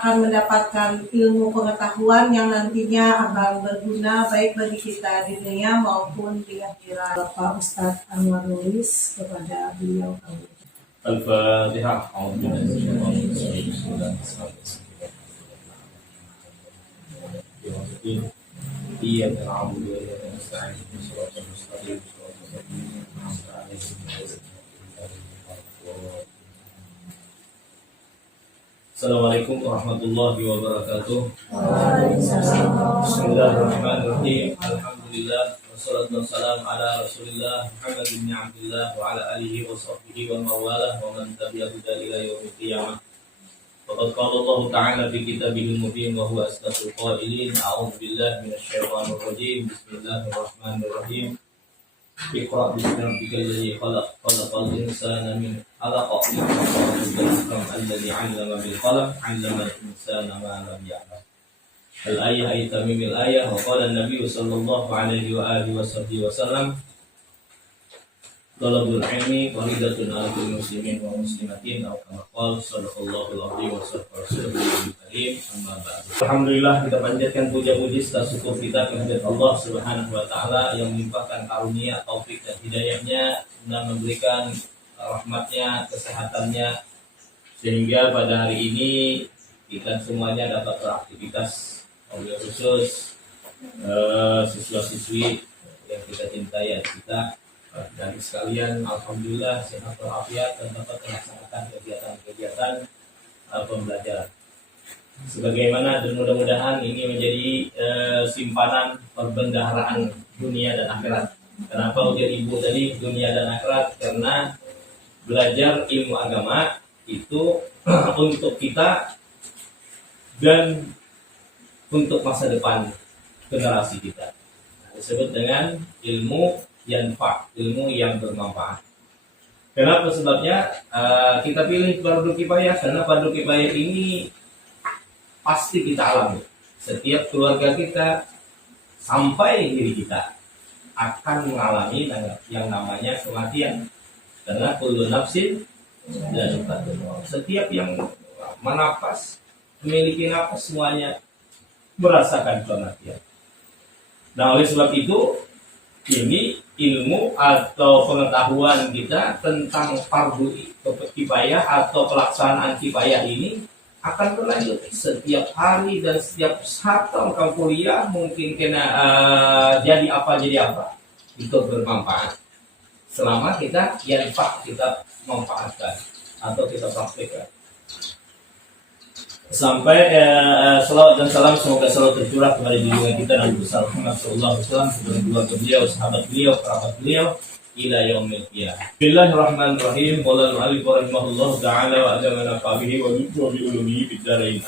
akan mendapatkan ilmu pengetahuan yang nantinya akan berguna baik bagi kita di dunia maupun di akhirat. Bapak Ustadz Anwar Nulis, kepada beliau kami. Al-Fatihah. Iyyaka na'budu wa iyyaka nasta'in ihdinas siratal mustaqim. Assalamualaikum warahmatullahi wabarakatuh. Bismillahirrahmanirrahim. Alhamdulillah wassalatu wassalamu ala Rasulillah Muhammad bin Abdullah wa ala alihi wa sahbihi wa mawalah wa man tabi'ahu ila yaumil qiyamah. Faqad qala Allah Ta'ala fi kitabihil mubin wa huwa asdaqul qailin. A'udzu billahi minasyaitonir rajim. Bismillahirrahmanirrahim. Iqra bismi rabbikal ladzi khalaq, khalaqal insana min 'alaq, alladzi 'allama bil qalam, 'allamal insana ma lam ya'lam. Al-ayah ay tamimil ayah wa qala an-nabiy sallallahu alaihi wa alihi wasallam talabul ilmi faridatun 'alal muslimin wa muslimatin aw kama qala sallallahu alaihi wa sallam. Amma ba'd. Alhamdulillah, kita panjatkan puja-puji serta syukur kita kehadirat Allah Subhanahu wa taala yang melimpahkan karunia, taufik dan hidayahnya dan memberikan rahmatnya, kesehatannya sehingga pada hari ini kita semuanya dapat beraktivitas, oleh khusus siswa-siswi yang kita cintai kita dan sekalian, alhamdulillah sehat walafiat dan dapat melaksanakan kegiatan-kegiatan pembelajaran sebagaimana, dan mudah-mudahan ini menjadi simpanan perbendaharaan dunia dan akhirat. Kenapa ujian ibu tadi dunia dan akhirat? Karena belajar ilmu agama itu untuk kita dan untuk masa depan generasi kita. Disebut dengan ilmu yanfa, ilmu yang bermanfaat. Kenapa sebabnya kita pilih fardu kifayah? Karena fardu kifayah ini pasti kita alami. Setiap keluarga kita sampai diri kita akan mengalami yang namanya kematian. Karena kullu nafsin dan setiap yang menafas, memiliki nafas, semuanya merasakan kematian. Nah, oleh sebab itu ini ilmu atau pengetahuan kita tentang fardu kifayah atau pelaksanaan kifayah ini akan berlanjut setiap hari dan setiap saat kamu kuliah mungkin kena jadi apa itu bermanfaat selama kita kita manfaatkan atau kita praktekkan. Sampai salawat dan salam semoga selalu tercurah kepada junjungan kita Nabi besar Muhammad sallallahu alaihi wasallam, kepada keluarga beliau, sahabat beliau, kerabat beliau ila yaumil qiyamah. Bismillahirrahmanirrahim. Qala al-mu'allif rahimahullah ta'ala wa adamana qabihi wa bi ulumihi bidarain.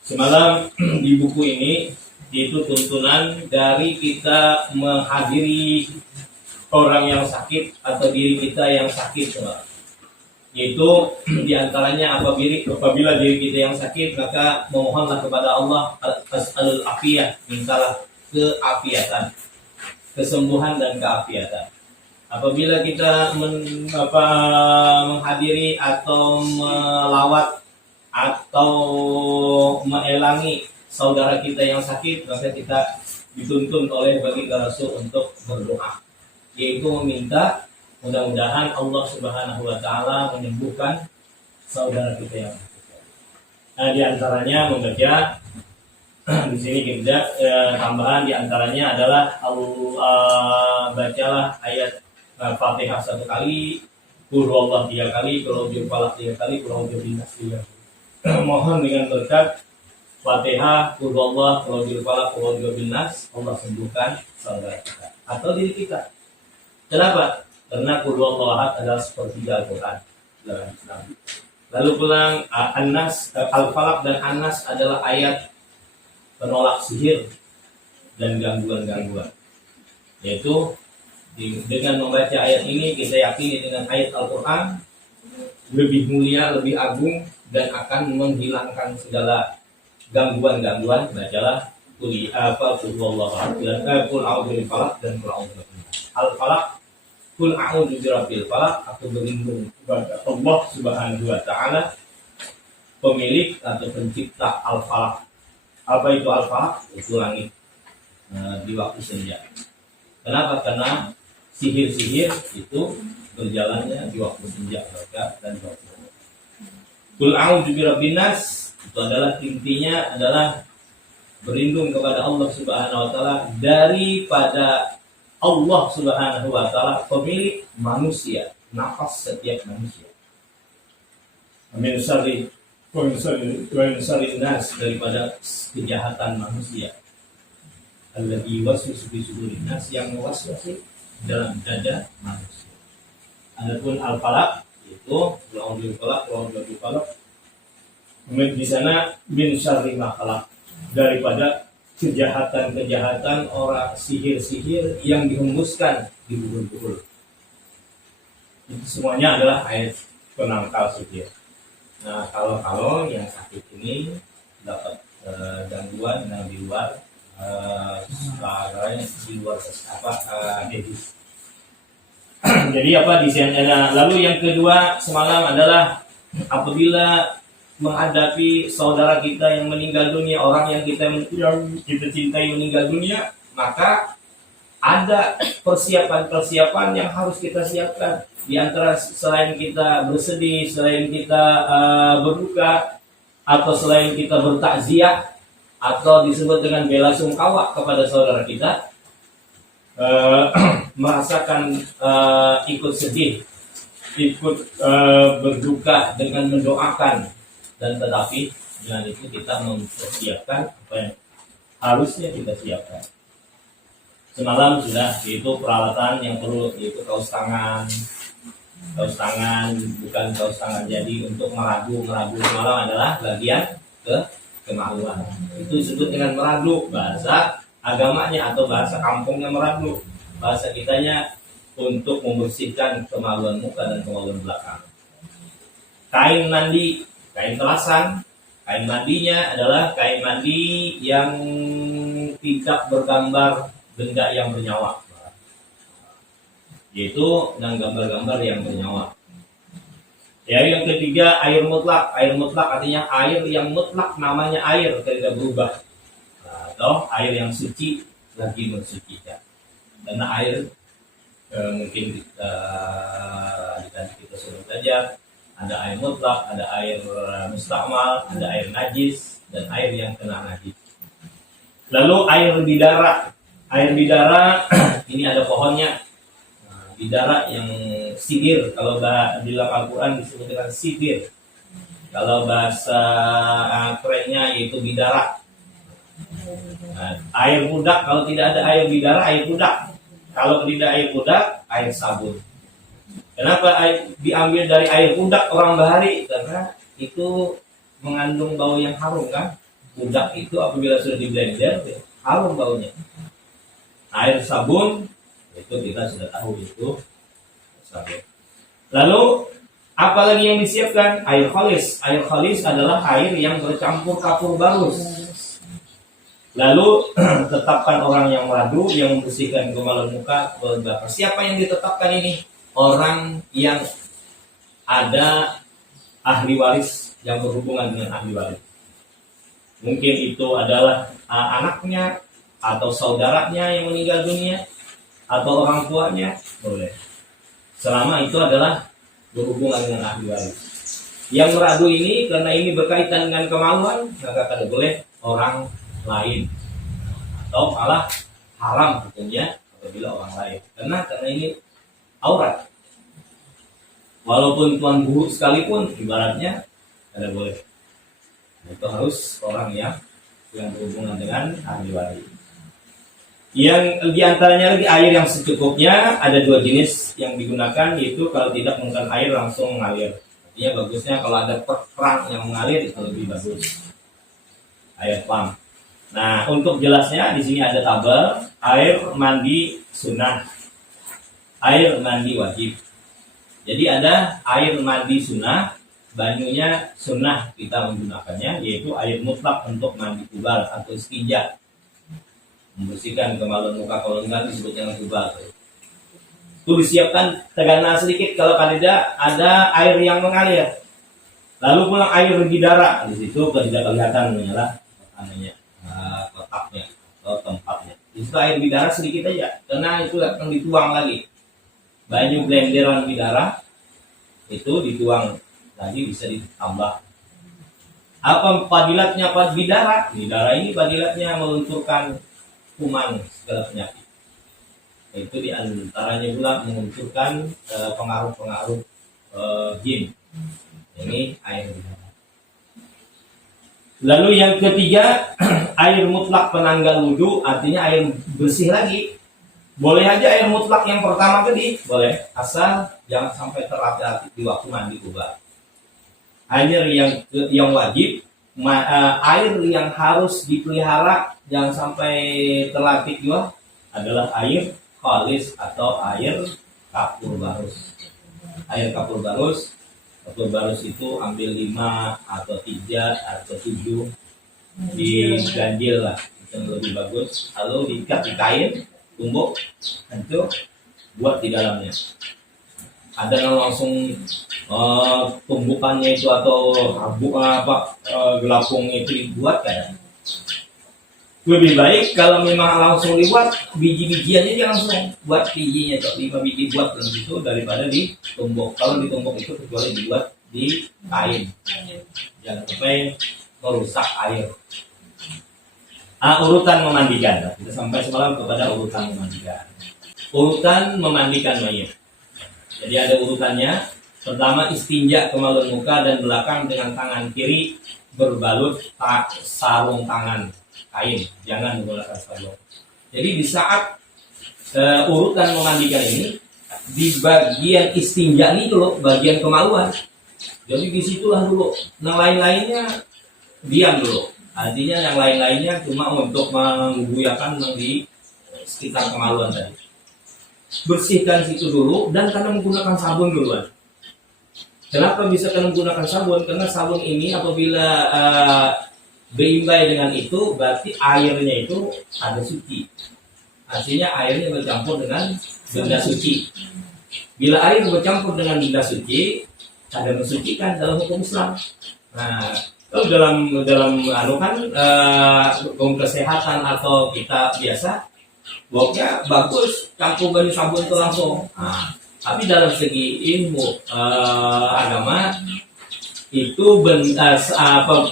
Semalam di buku ini itu tuntunan dari kita menghadiri orang yang sakit atau diri kita yang sakit, yaitu diantaranya apabila diri kita yang sakit maka memohonlah kepada Allah as'alul afiyah, mintalah keafiatan, kesembuhan dan keafiatan. Apabila kita menghadiri atau melawat atau menelangi saudara kita yang sakit, maka kita dituntun oleh baginda Rasul untuk berdoa, yaitu meminta mudah-mudahan Allah Subhanahu wa taala menyembuhkan saudara kita yang sakit. Nah, di antaranya membaca di sini kita tambahan di antaranya adalah bacalah ayat Fatihah 1 kali, Qul huwallahu 3 kali, Qul a'udzu falaq 3 kali, Qul a'udzu binnas 3 kali. Mohon dengan berkat Fatihah, Qul huwallahu, Qul a'udzu falaq, Qul a'udzu binnas, Allah sembuhkan saudara kita atau diri kita. Kenapa? Karena Qul huwallahu ahad adalah sepertiga Al-Qur'an dalam Islam. Lalu pulang An-Nas, Al-Falaq dan An-Nas adalah ayat penolak sihir dan gangguan-gangguan. Yaitu dengan membaca ayat ini kita yakini dengan ayat Al-Quran lebih mulia, lebih agung dan akan menghilangkan segala gangguan-gangguan. Bacalah Qul huwallahu ahad, Qul a'udzu birabbil falaq dan Qul a'udzu birabbin nas. Al-Falaq, Qul a'udzu birabbil falaq, aku berlindung kepada Allah Subhanahu wa taala pemilik atau pencipta al-falak. Apa itu al-falak? Itu langit di waktu senja. Kenapa? Karena sihir-sihir itu berjalannya di waktu senja dan waktu. Qul a'udzu birabbin nas, itu adalah intinya adalah berlindung kepada Allah Subhanahu wa taala daripada Allah Subhanahu wa taala pemilik manusia, nafas setiap manusia. Amin syarri nas, daripada kejahatan manusia. Alladzi waswisu fi sudurin nas, yang mewaswasi dalam dada manusia. Adapun al-falaq itu lawan falaq. Kemudian di sana min syarri ma khalaq, daripada kejahatan-kejahatan orang sihir-sihir yang dihembuskan di bubur-bubur. Itu semuanya adalah ayat penangkal sihir. Nah, kalau yang sakit ini dapat gangguan yang di luar di luar medis. Jadi apa di sini? Lalu yang kedua semalam adalah apabila menghadapi saudara kita yang meninggal dunia, orang yang kita cintai meninggal dunia, maka ada persiapan-persiapan yang harus kita siapkan. Di antara selain kita bersedih, selain kita berduka, atau selain kita bertakziah, atau disebut dengan bela sungkawa kepada saudara kita, merasakan ikut sedih, ikut berduka dengan mendoakan, dan tetapi dengan itu kita mempersiapkan apa yang harusnya kita siapkan. Semalam sudah, yaitu peralatan yang perlu, yaitu kaos tangan bukan kaos tangan jadi untuk meragu semalam adalah bagian kemaluan. Itu disebut dengan meradu, bahasa agamanya atau bahasa kampungnya meradu. Bahasa kitanya untuk membersihkan kemaluan muka dan kemaluan belakang. Kain mandi, kain telasan, kain mandinya adalah kain mandi yang tidak bergambar benda yang bernyawa, yaitu dengan gambar-gambar yang bernyawa. Ya, yang ketiga air mutlak. Air mutlak artinya air yang mutlak, namanya air tidak berubah, atau air yang suci lagi mensucikan. Karena air mungkin kita sudah belajar, ada air mutlak, ada air mustakmal, ada air najis, dan air yang kena najis. Lalu air bidara. Air bidara ini ada pohonnya. Bidara yang sidir, kalau di dalam Al-Quran disebut dengan sidir. Kalau bahasa kerennya yaitu bidara. Nah, air budak, kalau tidak ada air bidara, air budak. Kalau tidak air budak, air sabun. Kenapa diambil dari air budak orang Bahari? Karena itu mengandung bau yang harum kan. Budak itu apabila sudah di blender, harum baunya. Air sabun itu kita sudah tahu itu sabun. Lalu apalagi yang disiapkan? Air khalis. Air khalis adalah air yang bercampur kapur barus. Lalu tetapkan orang yang meradu, yang membersihkan kemaluan muka. Siapa yang ditetapkan ini? Orang yang ada ahli waris, yang berhubungan dengan ahli waris. Mungkin itu adalah anaknya atau saudaranya yang meninggal dunia, atau orang tuanya, boleh. Selama itu adalah berhubungan dengan ahli waris. Yang meradu ini, karena ini berkaitan dengan kemaluan, maka tidak boleh orang lain. Atau malah haram hukumnya apabila orang lain. Karena ini aurat. Walaupun tuan guru sekalipun, ibaratnya tidak boleh. Itu harus orang yang berhubungan dengan ahli waris. Yang diantaranya lagi air yang secukupnya, ada dua jenis yang digunakan, yaitu kalau tidak menggunakan air langsung mengalir. Artinya bagusnya kalau ada perang yang mengalir itu lebih bagus. Air pump. Nah, untuk jelasnya di sini ada tabel air mandi sunnah, air mandi wajib. Jadi ada air mandi sunnah, banyunya sunnah kita menggunakannya, yaitu air mutlak untuk mandi kubal atau istinja. Membersihkan kemaluan muka, kalau enggak disebut dengan kubal. Itu disiapkan tegana sedikit, kalau tidak ada air yang mengalir. Lalu pula air bidara, di situ tidak kelihatan menyala kotaknya atau tempatnya. Di situ air bidara sedikit aja, karena itu akan dituang lagi. Banyu blenderan bidara itu dituang lagi, bisa ditambah. Apa fadilatnya bidara? Bidara ini fadilatnya melunturkan kuman segala penyakit. Itu diantaranya pula menguncurkan pengaruh-pengaruh jin. Ini air bidara. Lalu yang ketiga, air mutlak penanggal wudhu, artinya air bersih lagi. Boleh aja air mutlak yang pertama tadi, boleh, asal jangan sampai terlatih di waktu mandi kubah. Air yang wajib, air yang harus dipelihara jangan sampai terlatih juga adalah air khalis atau air kapur barus. Air kapur barus itu ambil 5 atau 3 atau 7 diganjil lah, itu lebih bagus. Lalu diikat di kain, tumbuk, itu buat di dalamnya. Ada yang langsung tumbukannya itu atau gelapung itu dibuat kan. Lebih baik kalau memang langsung dibuat, biji-bijiannya dia langsung buat bijinya, 5 biji buat dan gitu daripada ditumbuk. Kalau ditumbuk itu kecuali dibuat di kain, jangan sampai merusak air. Urutan memandikan, kita sampai semalam kepada urutan memandikan. Urutan memandikan mayat. Jadi ada urutannya. Pertama, istinja kemaluan muka dan belakang dengan tangan kiri berbalut sarung tangan kain, jangan menggunakan sabun. Jadi di saat urutan memandikan ini, di bagian istinja ini dulu, bagian kemaluan. Jadi disitulah dulu. Yang lain-lainnya diam dulu. Artinya yang lain-lainnya cuma untuk mengguyakan di sekitar kemaluan tadi. Bersihkan situ dulu dan kadang menggunakan sabun duluan. Kenapa bisa kadang menggunakan sabun? Karena sabun ini apabila berimbai dengan itu, berarti airnya itu ada suci. Artinya airnya bercampur dengan benda suci. Bila air bercampur dengan benda suci, ada mensucikan dalam hukum Islam. Nah, kalau dalam hukum kesehatan atau kita biasa, pokoknya bagus campur baju sabun itu langsung. Nah, tapi dalam segi ilmu agama itu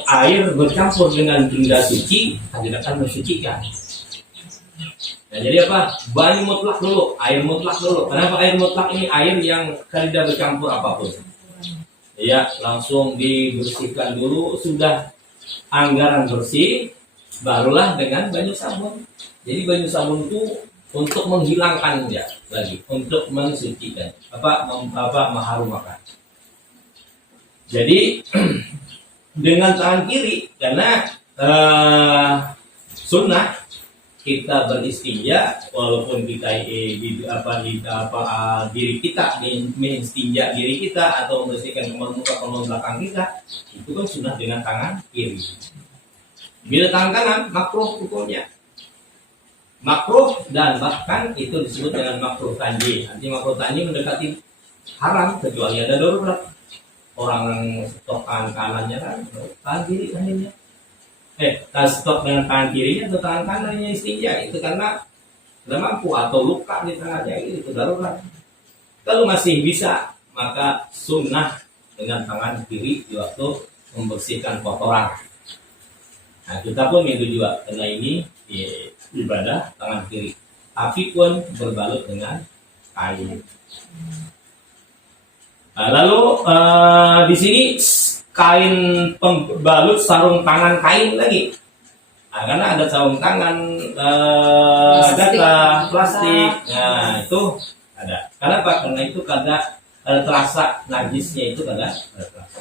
air bercampur dengan benda suci tidak akan mensucikan. Nah, jadi apa? Banyu mutlak dulu, air mutlak dulu. Kenapa air mutlak ini? Air yang tidak bercampur apapun. Ya, langsung dibersihkan dulu, sudah anggaran bersih, barulah dengan banyu sabun. Jadi banyu sabun itu untuk menghilangkan dia lagi, untuk mensucikan, mengharumakan. Jadi dengan tangan kiri, karena sunnah kita beristinja, walaupun kita diri kita mengistinja diri kita atau membersihkan kemaluan muka kemaluan belakang kita, itu kan sunnah dengan tangan kiri. Bila tangan kanan makruh hukumnya. Makruh dan bahkan itu disebut dengan makruh tanji. Nanti makruh tanji mendekati haram kecuali ada darurat. Orang stok tangan kanannya kan, tangan kiri akhirnya. Stok dengan tangan kirinya atau tangan kanannya istinja, itu karena tidak mampu atau luka di tangannya, itu darurat. Kalau masih bisa, maka sunnah dengan tangan kiri di waktu membersihkan kotoran. Nah, kita pun itu juga, karena ini ibadah tangan kiri, tapi pun berbalut dengan kain. Nah, lalu di sini kain pembalut sarung tangan kain lagi. Nah, karena ada sarung tangan plastik. Nah, itu ada. Kenapa? Karena itu kada terasa najisnya, itu kada terasa.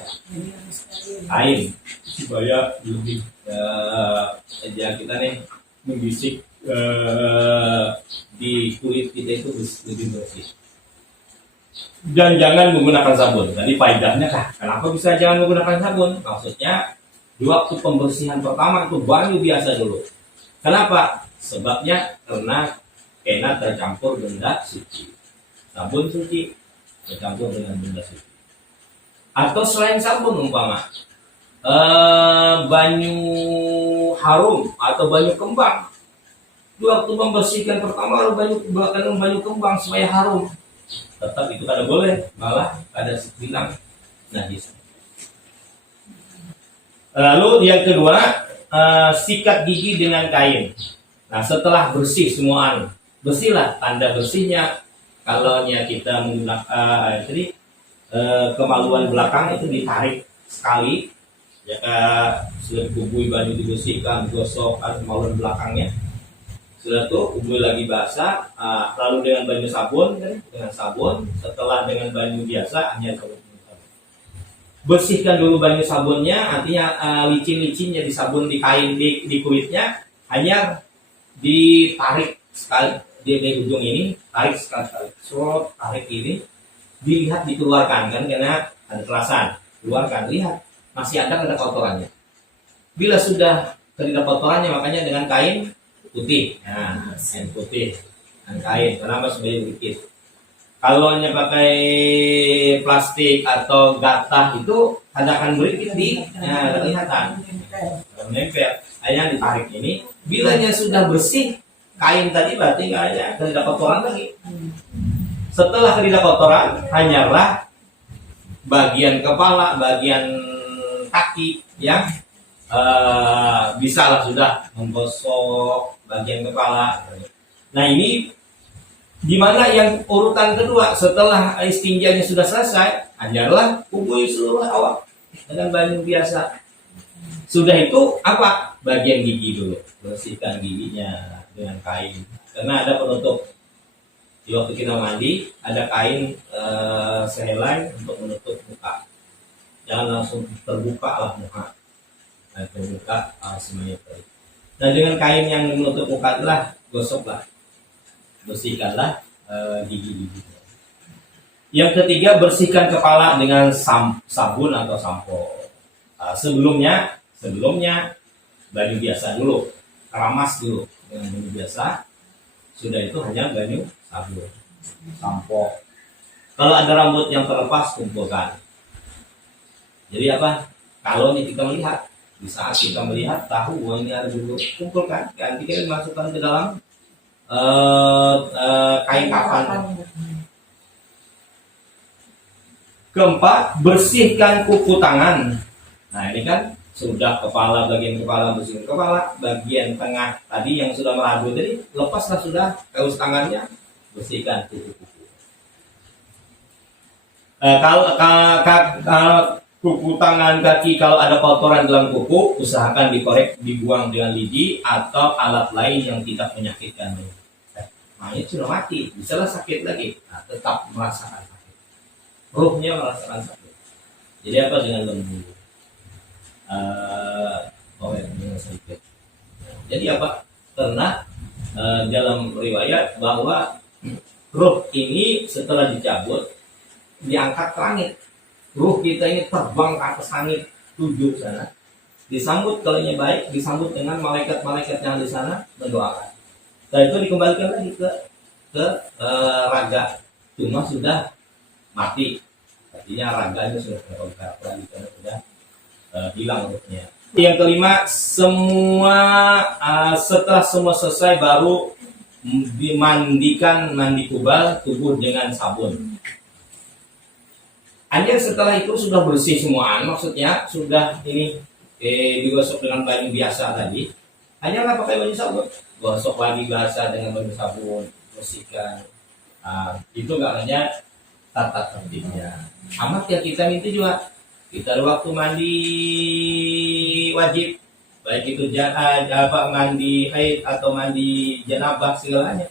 Kain supaya lebih kita nih membisik di kulit kita itu lebih bersih. Dan jangan menggunakan sabun. Jadi faedahnya kenapa bisa jangan menggunakan sabun? Maksudnya di waktu pembersihan pertama itu banyu biasa dulu. Kenapa? Sebabnya karena kena tercampur benda suci. Sabun suci tercampur dengan benda suci. Atau selain sabun umpama banyu harum atau banyu kembang. Waktu membersihkan pertama lalu banyu kembang supaya harum. Tetap itu kada boleh, malah ada bilang najis. Lalu yang kedua, sikat gigi dengan kain. Nah, setelah bersih semua bersihlah, tanda bersihnya kalau kita menggunakan kemaluan belakang itu ditarik sekali, ya sudah kubui banyu dibersihkan, gosokkan kemaluan belakangnya, sudah tuh kubui lagi basah, lalu dengan banyu sabun, dengan sabun, setelah dengan banyu biasa hanya sabun. Bersihkan dulu banyu sabunnya, artinya licin-licinnya di sabun, di kain, di kulitnya, hanya ditarik sekali di ujung ini, tarik sekali, tarik ini, dilihat dikeluarkan kan, karena ada kerasan, keluarkan, lihat masih ada kotorannya. Bila sudah tidak kotorannya, makanya dengan kain putih, kain putih, dengan kain, kenapa supaya sedikit. Kalau hanya pakai plastik atau gatah itu akan berikit kelihatan, menempel. Hanya ditarik ini. Bilanya sudah bersih kain tadi, berarti nggak ada kotoran lagi. Setelah tidak kotoran, hanyalah bagian kepala, bagian kaki yang bisalah sudah menggosok bagian kepala. Nah ini dimana yang urutan kedua setelah istinjanya sudah selesai, hanyalah kubui seluruh awak dengan banyu biasa. Sudah itu apa? Bagian gigi dulu, bersihkan giginya dengan kain. Karena ada penutup. Di waktu kita mandi ada kain sehelai untuk menutup muka. Jangan langsung terbuka lah muka. Terbuka semuanya. Nah dengan kain yang menutup muka itulah gosoklah, bersihkanlah gigi-gigi. Yang ketiga, bersihkan kepala dengan sabun atau sampo. Sebelumnya banyu biasa dulu, keramas dulu dengan banyu biasa. Sudah itu hanya banyu sabun, sampo. Kalau ada rambut yang terlepas, kumpulkan. Jadi apa? Kalau ini kita melihat, di saat kita melihat tahu bahwa ini ada dulu, kumpulkan. Nanti kita masukkan ke dalam kain kafan. Keempat, bersihkan kuku tangan. Nah ini kan sudah bagian kepala, bersihkan kepala, bagian tengah tadi yang sudah merabu tadi lepaslah sudah kaus tangannya, bersihkan kuku-kuku. Kalau kuku tangan, kaki, kalau ada kotoran dalam kuku, usahakan dikorek, dibuang dengan lidi atau alat lain yang tidak menyakitkan. Nah ini sudah mati, bisalah sakit lagi, tetap merasakan sakit, ruhnya merasakan sakit. Jadi apa dengan lembu, korek dengan sedikit. Jadi apa? Karena dalam riwayat bahwa ruh ini setelah dicabut diangkat ke langit. Ruh kita ini terbang ke atas langit 7 sana. Disambut kalau ini baik, disambut dengan malaikat-malaikat yang di sana mendoakan. Dan itu dikembalikan lagi ke raga. Cuma sudah mati. Artinya raganya sudah terobrak lagi karena sudah hilang ruhnya. Yang kelima, setelah semua selesai baru dimandikan mandi kubal tubuh dengan sabun. Hanya setelah itu sudah bersih semua, maksudnya sudah ini digosok dengan banyu biasa tadi, hanyalah pakai banyu sabun, gosok lagi basah dengan banyu sabun, bersihkan. Itu nggak hanya tata tertibnya. Amat ya kita minta juga, kita waktu mandi wajib, baik itu mandi haid atau mandi janabah segalanya.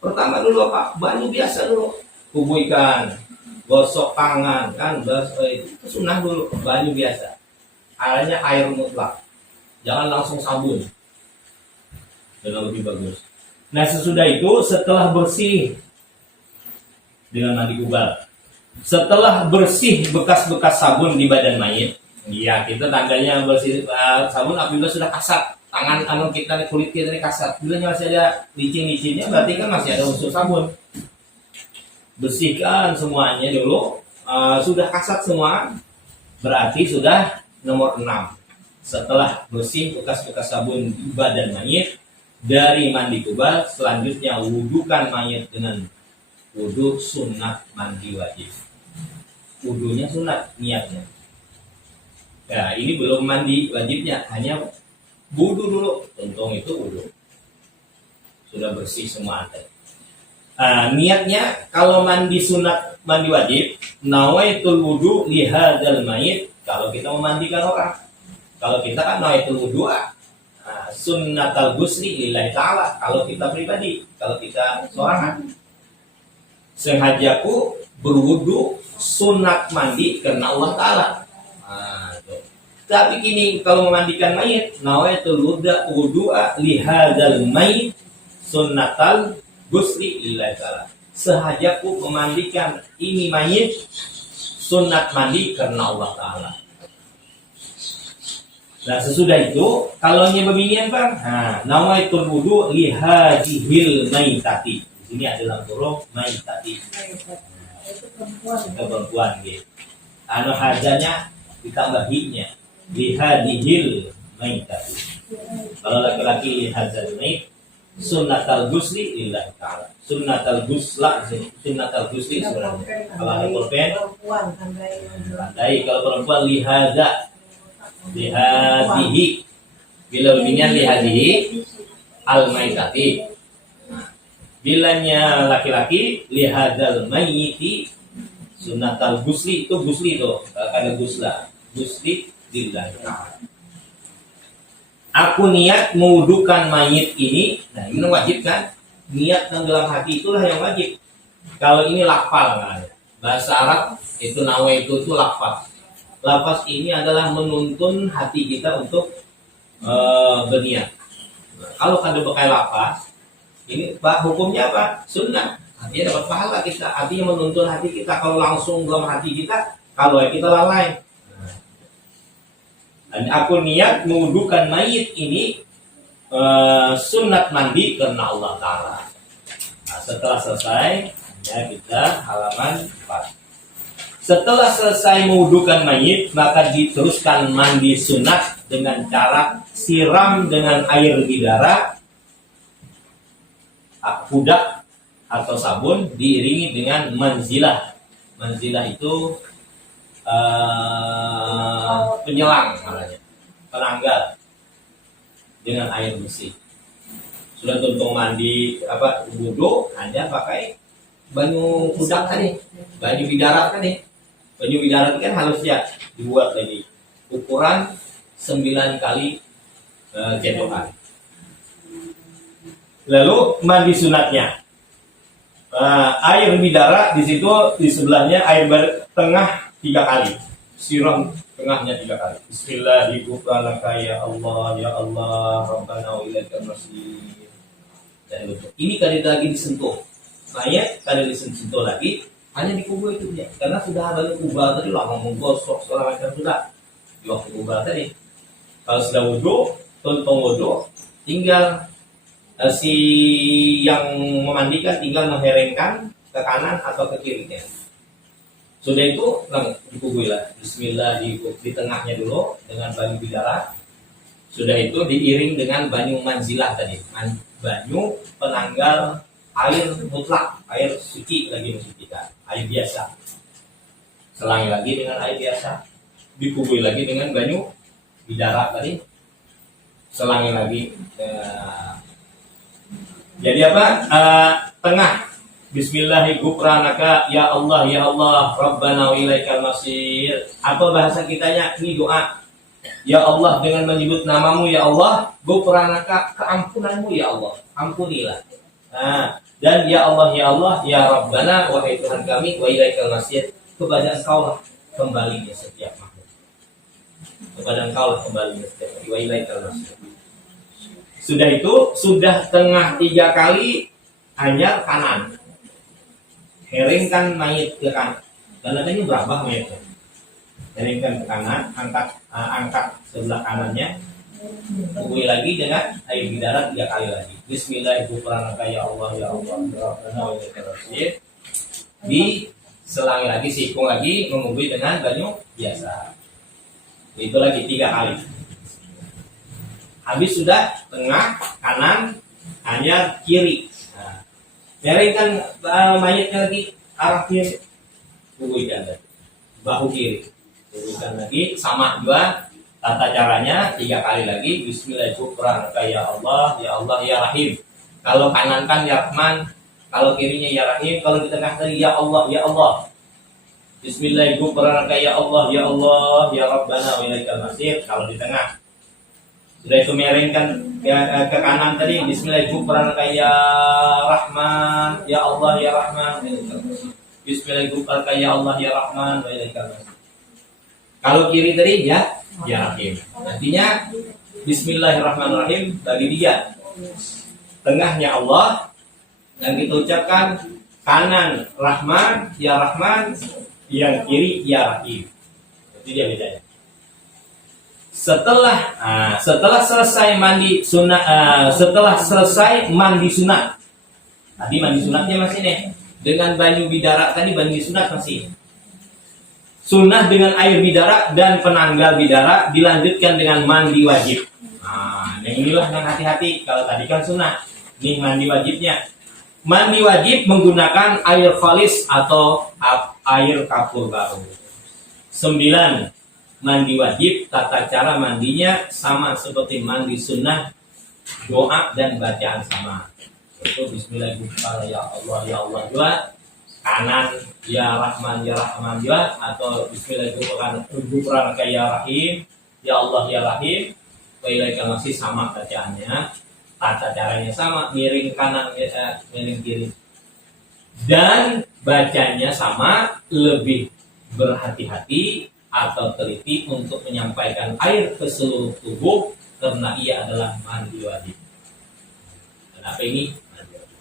Pertama dulu apa? Banyu biasa dulu, kubuikan. Gosok tangan kan, itu sunnah dulu, banyu biasa. Airnya air mutlak, jangan langsung sabun, dengan lebih bagus. Nah sesudah itu, setelah bersih dengan mandi kubal, setelah bersih bekas-bekas sabun di badan mayit, ya kita tandanya bersih sabun apabila sudah kasat tangan kita, kulit kita ini kasat. Bila masih ada licin-licinnya, berarti kan masih ada unsur sabun. Bersihkan semuanya dulu, sudah kasat semua, Berarti sudah nomor 6. Setelah bersih bekas-bekas sabun di badan mayit dari mandi kubal, selanjutnya wudukan mayit dengan wudu sunat mandi wajib. Wudunya sunat, niatnya. Nah, ini belum mandi wajibnya, hanya wudu dulu. Untung itu wudu. Sudah bersih semua ada. Niatnya kalau mandi sunat mandi wajib, nawaitul wudu lihadzal mayit. Kalau kita memandikan orang, kalau kita kan nawaitul wudu sunnatal ghusli lillahi ta'ala. Kalau kita pribadi, kalau kita sorangan, sengajaku berwudu sunat mandi karena Allah Ta'ala. Tapi kini kalau memandikan mayit, nawaitul wudu'a lihadzal mayit sunnatal ghusli lillahi ta'ala. Sehajaku memandikan ini mayit sunat mandi karena Allah Ta'ala. Nah, sesudah itu, kalau beginian Bang, nawaitul wudu lihadihil maitati. Di sini adalah huruf maitati. Itu perempuan. Perempuan gitu. Hajanya ditambah hi-nya. Lihadihil maitati. Kalau laki-laki lihadzal mait, sunnatal ghusli lillahi ta'ala. Sunnatal ghusli sebenarnya. Kalau ada pulpen, tandai. Kalau perempuan lihadza. Lihadihi, bila beginian lihadihi al-maitati. Bilanya laki-laki lihadzal mayyiti sunnatal ghusli. Itu ghusli itu, ada ghusla. Ghusli lillahi ta'ala. Aku niat mewudukan mayit ini. Nah, ini wajib kan? Niat yang dalam hati itulah yang wajib. Kalau ini lafal kan? Bahasa Arab itu nawaitu itu lafal. Lafaz ini adalah menuntun hati kita untuk berniat. Kalau ada bekai lafaz, ini hukumnya apa? Sunnah. Artinya dapat pahala kita. Artinya menuntun hati kita. Kalau langsung dalam hati kita, kalau kita lalai. Dan aku niat mewudukan mayit ini sunat mandi karena Allah Ta'ala. Nah, setelah selesai, ya kita halaman 4. Setelah selesai mewudukan mayit, maka diteruskan mandi sunat dengan cara siram dengan air bidara, hudak atau sabun diiringi dengan manzilah. Manzilah itu penyelang namanya, penanggal dengan air bersih. Sudah tuntung mandi wudu, hanya pakai banyu hudak tadi, banyu bidara tadi. Banyu bidara kan harus ya dibuat lagi ukuran 9 kali cetokan. Lalu mandi sunatnya, air bidara di situ di sebelahnya air tengah 3 kali, siram tengahnya 3 kali. Bismillahirrahmanirrahim. Ya Allah, ya Allah, Rabbana wa ilaikal masir. Dan ini kali lagi disentuh, mayat kali disentuh lagi. Hanya di kubur itu dia, karena sudah banyak kubur tadi lah, menggosok segala macam sudah di waktu kubur tadi. Kalau sudah wudu, tuntung wudu, tinggal si yang memandikan tinggal mengherengkan ke kanan atau ke kirinya. Sudah itu dikubur lah. Bismillah di tengahnya dulu dengan banyu bidara. Sudah itu diiring dengan banyu manzilah tadi, banyu penanggal air mutlak, air suci lagi mensucikan, air biasa. Selangi lagi dengan air biasa, dikubur lagi dengan banyu bidara tadi, selangi lagi. Jadi apa? Tengah. Bismillahirrahmanirrahim. Ya Allah, ya Allah, Rabbana wa ilaikal masir. Apa bahasa kitanya? Ini doa. Ya Allah, dengan menyebut namamu ya Allah, ghufranaka, keampunanmu ya Allah, ampunilah. Dan ya Allah, ya Rabbana, wahai Tuhan kami, wa ilaikal masir, kepada Engkau lah kembalinya setiap makhluk. Kepada Engkau lah kembalinya setiap makhluk, wa ilaikal masir. Sudah itu, sudah tengah 3 kali, hanya kanan. Heringkan mayit ke kanan. Dan adanya berapa mayitnya? Heringkan ke kanan, angkat sebelah kanannya, kubur lagi dengan air bidara 3 kali lagi. Bismillahirrahmanirrahim. Ya Allah, ya Allah, di selangi lagi, sikung lagi, mengubur dengan banyu biasa. Itu lagi 3 kali. Habis sudah tengah, kanan, hanya kiri. Nah, miringkan mayatnya lagi arah kiri. Kubuikan lagi. Bahu kiri. Kubuikan lagi. Sama juga tata caranya 3 kali lagi. Bismillahirrahmanirrahim. Ya Allah, ya Allah, ya Rahim. Kalau kanan kan ya Rahman, kalau kirinya ya Rahim, kalau di tengah tadi ya Allah, ya Allah. Bismillahirrahmanirrahim. Ya Allah, ya Allah, ya Rabbana wa ilaikal masir. Kalau di tengah. Sudah itu miringkan ke kanan tadi. Bismillahirrahmanirrahim. Ya Rahman, ya Allah, ya Rahman. Bismillahirrahmanirrahim. Ya Allah, ya Rahman wa ilaikal masir. Kalau kiri tadi ya Rahim. Artinya Bismillahirrahmanirrahim bagi 3. Tengahnya Allah, dan kita ucapkan kanan Rahman, ya Rahman, yang kiri ya Rahim. Itu dia bedanya. Setelah selesai mandi sunat, tadi mandi sunatnya masih nih dengan banyu bidara, tadi mandi sunat masih. Sunnah dengan air bidara dan penanggal bidara, dilanjutkan dengan mandi wajib. Yang inilah yang hati-hati. Kalau tadi kan sunnah, ini mandi wajibnya. Mandi wajib menggunakan air khalis atau air kapur baru. 9. Mandi wajib, tata cara mandinya sama seperti mandi sunnah, doa dan bacaan sama. Itu Bismillahirrahmanirrahim. Ya Allah, ya Allah juga. Kanan ya Rahman, ya Rahman juga. Atau Bismillahirrahmanirrahim. Ya Rahim, ya Allah, ya Rahim. Wa ilaikal masih sama bacaannya. Tata caranya sama, miring kanan, miring kiri. Dan bacanya sama, lebih berhati-hati atau teliti untuk menyampaikan air ke seluruh tubuh karena ia adalah mandi wajib. Kenapa ini? Mandi wajib.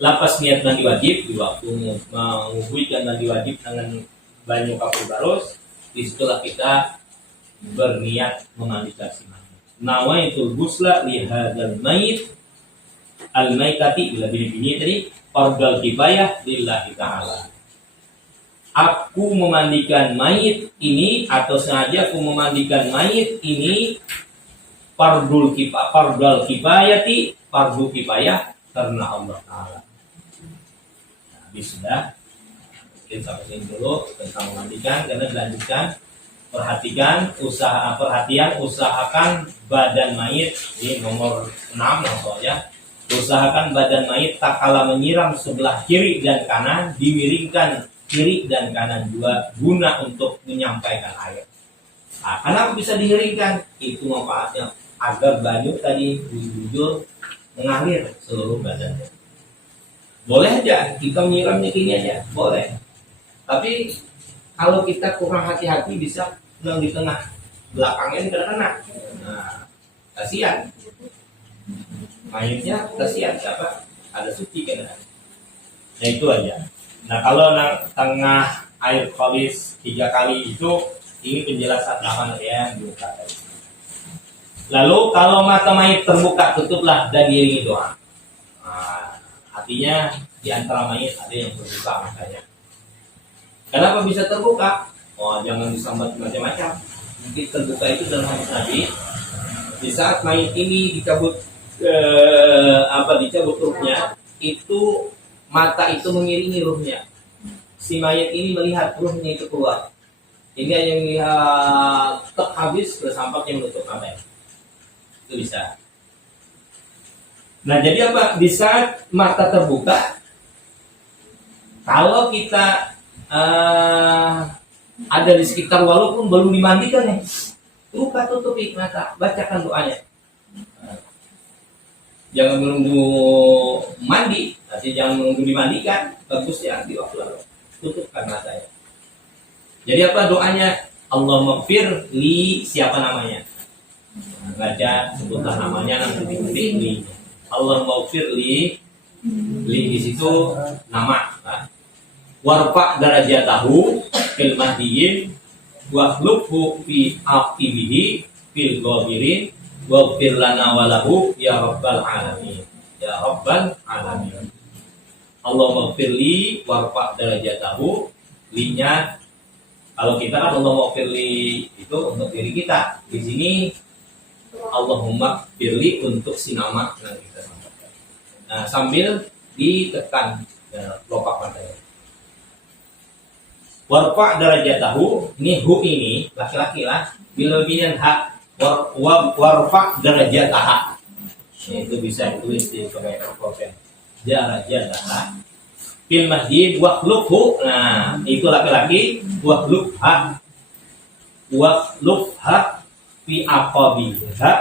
Lapas niat mandi wajib di waktu mengubuhkan mandi wajib dengan banyu kapur barus, disitulah kita berniat memandikan si mayit. Nawaitul ghusla li hadzal mayit al-maitati, bila bini tadi fardal kifayah lillahi ta'ala. Aku memandikan mayit ini, atau sengaja aku memandikan mayit ini fardal kifayati, fardu kifayah karena Allah Ta'ala. Nah, habis sudah, mungkin sampai sini dulu tentang memandikan, karena dilanjutkan. Usahakan badan mayit, ini nomor 6 langsung aja. Usahakan badan mayit tak kalah menyiram sebelah kiri dan kanan, dimiringkan kiri dan kanan juga guna untuk menyampaikan air. Kenapa bisa dihiringkan? Itu manfaatnya agar banyu tadi bujur mengalir seluruh badannya. Boleh aja kita menyiramnya kini aja, boleh. Tapi kalau kita kurang hati-hati bisa yang di tengah belakangnya kena. Nah, kasihan. Mayitnya kasihan, siapa? Ada suci kena. Nah itu aja. Nah kalau tengah air khalis 3 kali itu, ini penjelasan apa ya buka. Lalu kalau mata mayit terbuka, tutuplah dan diiringi doa. Artinya di antara mayit ada yang terbuka matanya. Kenapa bisa terbuka? Jangan disambat macam-macam. Mungkin terbuka itu dalam hadis Nabi, di saat mayit ini dicabut ruhnya, itu mata itu mengiringi ruhnya. Si mayit ini melihat ruhnya itu keluar. Ini hanya melihat habis bersampak yang menutup mata. Itu bisa. Nah jadi apa? Di saat mata terbuka, kalau kita ada di sekitar walaupun belum dimandikan nih, buka tutupi mata, bacakan doanya. Jangan menunggu mandi, nanti jangan menunggu dimandikan, bagus ya di waktu lalu. Tutupkan matanya. Jadi apa doanya? Allah maghfir li, siapa namanya? Baca, sebutlah namanya, nanti diketik li. Allah maghfir li di situ nama. Warfa darajatahu fil mahdiyin wa khluqhu fi aqibihi fil ghabirin waghfir lana wa lahu ya rabbal alamin. Ya rabbal alamin. Allah maghfirli warfa darajatahu, linya Kalau kita kan Allahumma firli itu untuk diri kita. Di sini Allahumma firli untuk si nama yang kita sampaikan. Nah, sambil ditekan kelopak matanya. Warfa darajatahu, ini hu ini laki-laki lah, bilebihan hak warfa darajataha. Itu bisa ditulis di pulpen. Darajataha fil masjid waqlubhu. Nah, itu laki-laki waqlubha fi aqabiha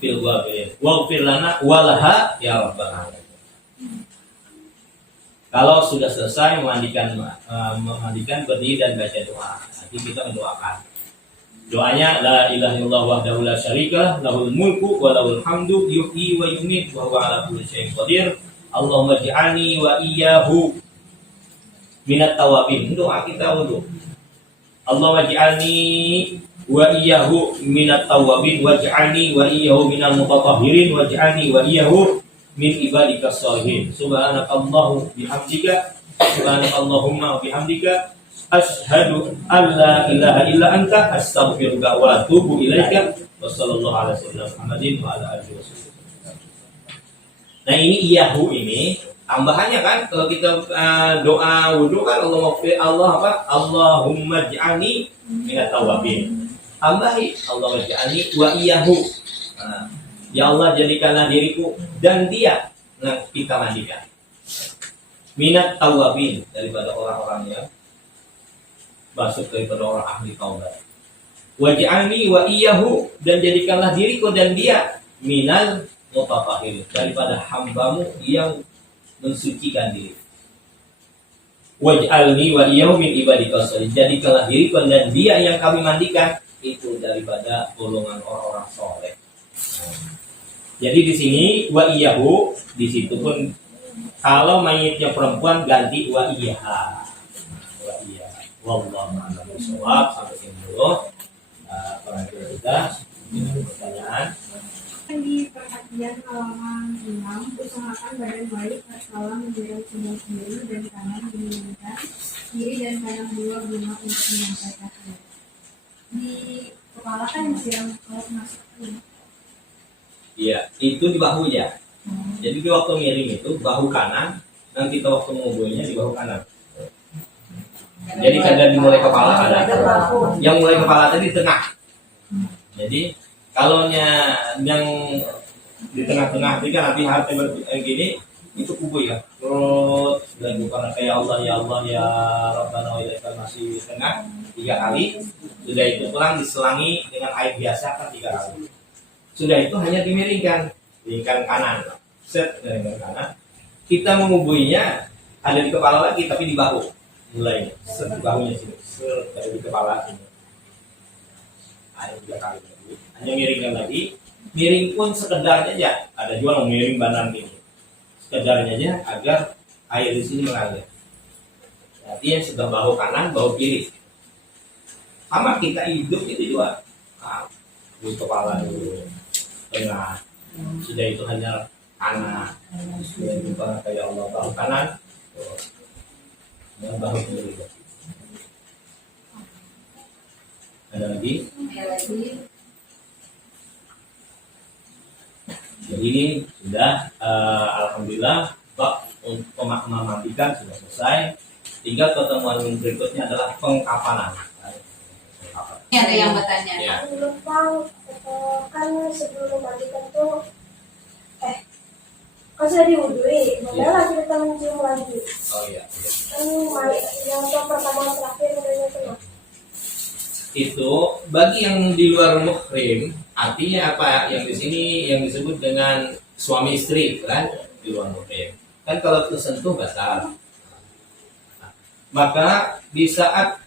fil wabir waghfir lana walaha ya rabbal alamin. Kalau sudah selesai memandikan berdiri dan baca doa, nanti kita mendoakan. Doanya la ilaha illallah wahdahu la syarika lahul mulku wa lahul hamdu yuhyi wa yumiit wa huwa ala kulli syai'in qadir. Allahumma ij'alni wa iyyahu minat tawabin. Doa kita untuk Allahumma ij'alni wa iyyahu minat tawabin waj'alni wa iyyahu minal mutatahhirin waj'alni wa iyyahu min ibadikas shalihin. Subhanakallahu bihamdika subhanakallahumma wa bihamdika asyhadu an la ilaha illa anta astaghfiruka wa atubu ilaika. Wassallallahu ala sayyidina Muhammadin wa ala alihi wasallam. Nah, ini iyahu ini tambahannya kan kalau kita doa wudu kan Allahumma ij'alni minat tawabin. Tambahi Allahumma ij'alni wa iyahu. Nah, ya Allah jadikanlah diriku dan dia yang kita mandikan. Minat tawabin, daripada orang-orang yang masuk daripada orang ahli taubat. Waj'alni wa iyyahu, dan jadikanlah diriku dan dia minal mutatahhirin, daripada hambamu yang mensucikan diri. Waj'alni wa iyyahu min ibadikas shalihin, jadikanlah diriku dan dia yang kami mandikan itu daripada golongan orang-orang soleh. Jadi di sini wa iyyahu, di situ pun kalau mayitnya perempuan ganti wa iyyaha. Wa iyyaha. Wallahu a'lam bishawab. Sampai sini dulu. Perhatian kita pertanyaan. Di perhatian halaman 6, usahakan badan baik tatkala menjelang sebelah kiri dan kanan dimilingkan, kiri dan kanan dua guna untuk menyampaikan. Di kepala kan yang kalau masuk ini. Iya, itu di bahunya. Jadi di waktu miring itu bahu kanan, dan kita waktu menguburnya di bahu kanan. Jadi kada dimulai kepala ada. Yang mulai kepala tadi di tengah. Jadi kalau yang di tengah-tengah itu kan nanti harus begini, itu kubu ya. Terus dan bukan kayak Allah ya Rabbana wa ilaikal masih tengah 3 kali. Sudah itu pulang diselangi dengan air biasa kan 3 kali. Sudah itu hanya dimiringkan kanan, set dari kanan. Kita mengubuinya ada di kepala lagi, tapi di bahu. Mulai set di bahunya sini, set dari kepala ini. Hanya 3 kali lagi. Hanya miringkan lagi. Miring pun sekedarnya aja. Ada juga yang miring badan ini. Sekedarnya aja agar air di sini mengalir. Jadi yang sudah bahu kanan, bahu kiri. Sama kita hidup itu juga. Di kepala dulu. Tengah, sudah itu hanya kanan, sudah itu kayak Allah bahu kanan, dan bahu kiri. Ada lagi? Jadi ini sudah alhamdulillah bab memandikan sudah selesai. Tinggal pertemuan berikutnya adalah pengkapanan. Ini ada yang bertanya. Ya. Belum tahu, kan sebelum mandikan tuh kan sudah diwudui, boleh lagi kita mencium lagi. Oh iya. Kan yang pertama terakhir udah tengah. Itu bagi yang di luar muhrim, artinya apa? Yang di sini yang disebut dengan suami istri kan di luar muhrim. Kan kalau tersentuh batal. Maka di saat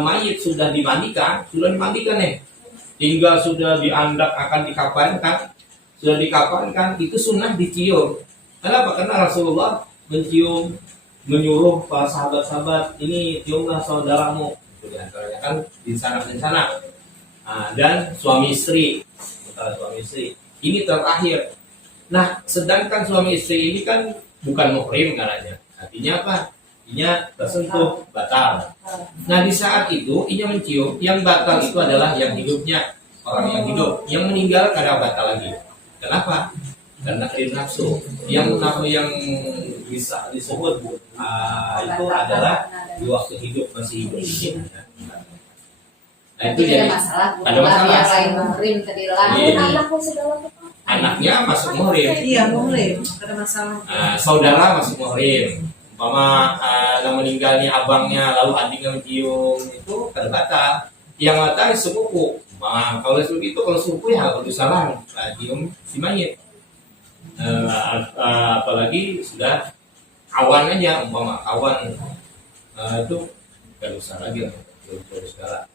mayit sudah dimandikan nih, hingga sudah diandak akan dikafankan, itu sunnah dicium. Kenapa? Karena Rasulullah menyuruh para sahabat-sahabat, ini ciumlah saudaramu. Di antaranya kan di sana. Dan suami istri, ini terakhir. Nah, sedangkan suami istri ini kan bukan muhrim katanya. Artinya apa? inya tersentuh batal. Nah di saat itu inya mencium, yang batal itu adalah yang hidupnya, orang yang hidup. Yang meninggal kadang batal lagi. Kenapa? Karena nafsu. Yang bisa disebut itu adalah di waktu hidup, masih hidup. Nah itu Tidak jadi ada masalah. ada masalah. Yang lain muhrim tadi lah. Iya. Anakku segala macam. Anaknya masuk muhrim. Iya, muhrim. Ada masalah. Saudara masuk muhrim. Umpama yang meninggalnya abangnya lalu adiknya mencium itu kan batal. Yang batal sepupu. Kalau seperti itu, kalau sepupu ya kalau salah cium si mayit. Apalagi sudah kawan aja, umpama kawan itu gak usah lagi lah, belum segala.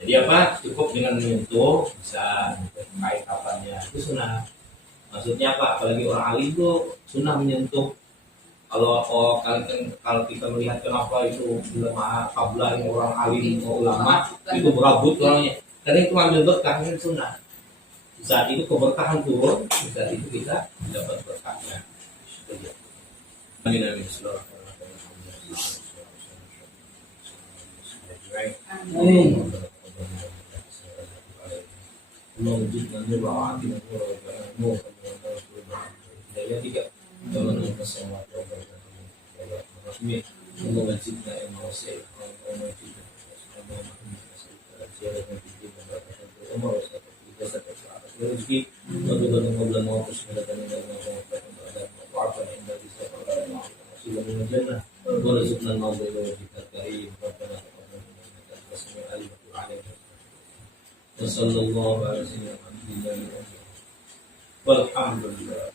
Jadi apa? Cukup dengan menyentuh, bisa kait kapannya itu sunnah. Maksudnya apa? Apalagi orang alim itu sunnah menyentuh. Kalau kita melihat kenapa itu ulama kablah yang orang alim ulama itu berabut orangnya, karena itu ambil berkah kan sunnah. Di saat itu keberkahan turun, di saat itu kita dapat berkahnya. Amin amin. Sallallahu alaihi wasallam. Walhamdulillah.